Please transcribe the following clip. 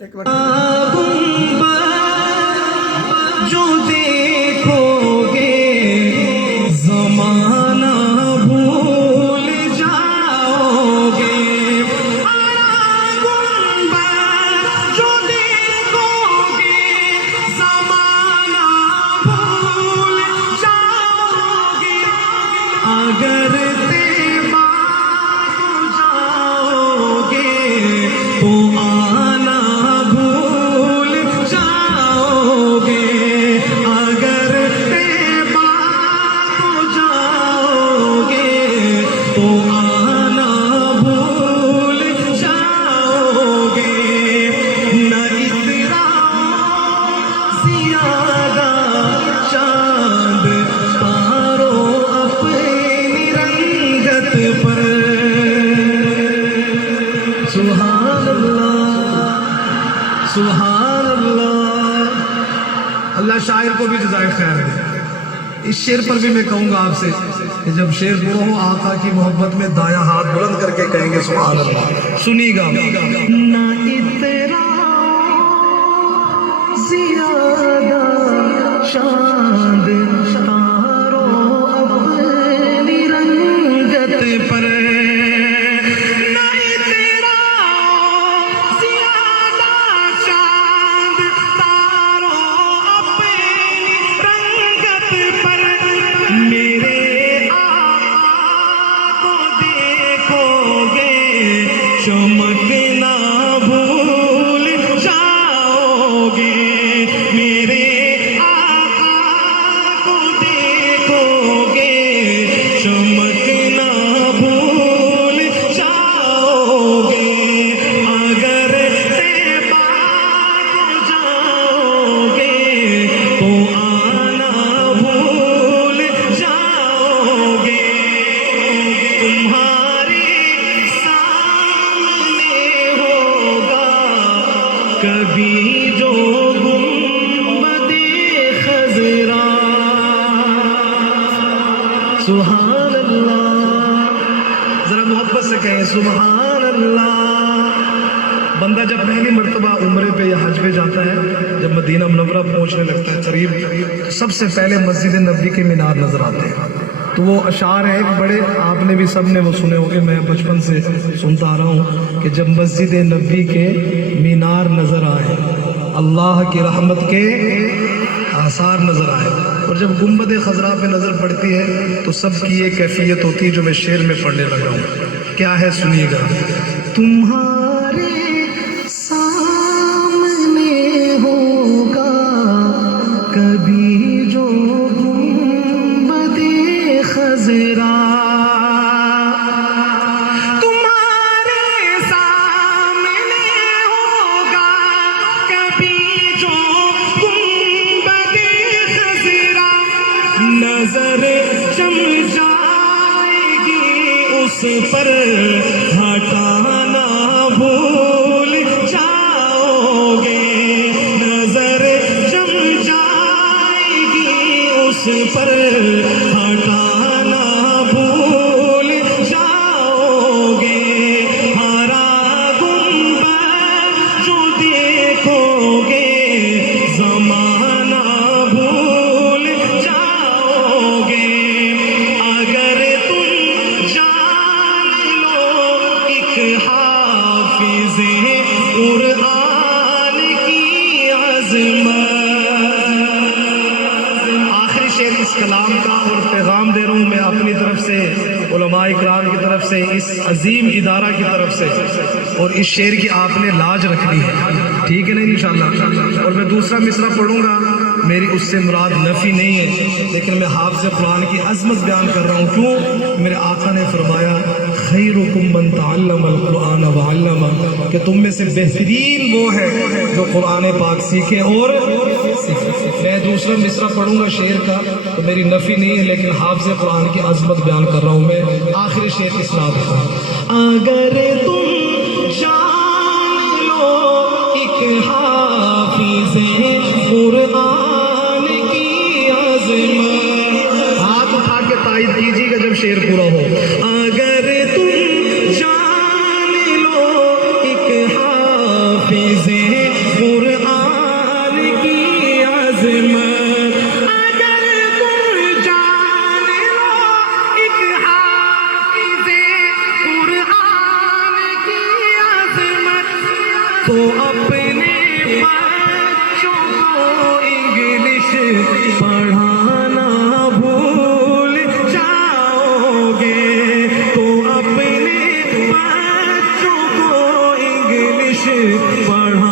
ایک وقت جو دیکھو گے زمانہ بھول جاؤ گے، جو دیکھو گے زمانہ بھول جاؤ گے، اگر تیبا ہو جاؤ گے تو آنا بھول جاؤ گے، اگر تیبا ہو جاؤ گے تو آنا بھول جاؤ گے، نہ اتنا زیادہ چاند تارو اپنی رنگت پر، سبحان اللہ سبحان اللہ۔ اللہ شاعر کو بھی جزائے خیر دے۔ اس شعر پر بھی میں کہوں گا آپ سے کہ جب شعر پورا ہو آقا کی محبت میں دایاں ہاتھ بلند کر کے کہیں گے سبحان اللہ، سنی گا۔ نہ اتنا زیادہ چاند تارو اپنی رنگت پر، نہ اتنا زیادہ چاند تارو اپنی رنگت پر، میرے آقا کو دیکھو گے چمکنا بھول جاؤ گے، میرے آقا کو دیکھو گے چمکنا بھول جاؤ گے، اگر تیبا ہو جاؤ گے تو آنا بھول جاؤ گے، تمہارے سامنے ہوگا کبھی جو گنبد خضرا، سبحان اللہ، ذرا محبت سے کہیں سبحان اللہ۔ بندہ جب پہلی مرتبہ عمرے پہ یا حج پہ جاتا ہے، جب مدینہ منورہ پہنچنے لگتا ہے قریب، تو سب سے پہلے مسجد نبوی کے مینار نظر آتے ہیں، تو وہ اشعار ہیں ایک بڑے، آپ نے بھی سب نے وہ سنے ہوں گے، میں بچپن سے سنتا آ رہا ہوں کہ جب مسجد نبوی کے مینار نظر آئے، اللہ کی رحمت کے آثار نظر آئے، اور جب گنبد خضرا پہ نظر پڑتی ہے تو سب کی یہ کیفیت ہوتی ہے جو میں شعر میں پڑھنے لگا ہوں، کیا ہے سنیے گا۔ تمہارے سامنے ہوگا کبھی جو گنبد خضرا، تمہارے سامنے ہوگا کبھی جو گنبد خضرا، نظر جم جائے گی اس پر ہٹانا بھول جاؤ گے، نظر جم جائے گی اس پر ہٹانا بھول جاؤ گے، ہرا گنبد جو دیکھو گے زمانہ بھول جاؤ گے، اگر تم جان لو ایک حافظ قرآن کی عظمت۔ آخری شعر اس کلام کا اور پیغام دے رہا ہوں میں اپنی طرف سے، علماء اکرام کی طرف سے، اس عظیم ادارہ کی طرف سے، اور اس شعر کی آپ نے لاج رکھنی ہے، ٹھیک ہے نا انشاءاللہ۔ اور میں دوسرا مصرع پڑھوں گا، میری اس سے مراد نفی نہیں ہے، لیکن میں حافظ قرآن کی عظمت بیان کر رہا ہوں، کیوں؟ میرے آقا نے فرمایا خیرکم من تعلم القرآن وعلمہ، کہ تم میں سے بہترین وہ ہے جو قرآن پاک سیکھے اور سیکھے۔ میں دوسرا مصرع پڑھوں گا شعر کا، تو میری نفی نہیں ہے، لیکن حافظ قرآن کی عظمت بیان کر رہا ہوں میں۔ آخری شعر اس نام ہے، اگر تم جان لو ایک حافظ قرآن کی عظمت، ہاتھ اٹھا کے تائید کیجیے گا جب شعر پورا ہو، اگر تم جان لو ایک حافظ تو اپنے بچوں کو انگلش پڑھانا بھول جاؤ گے، تو اپنے بچوں کو انگلش پڑھانا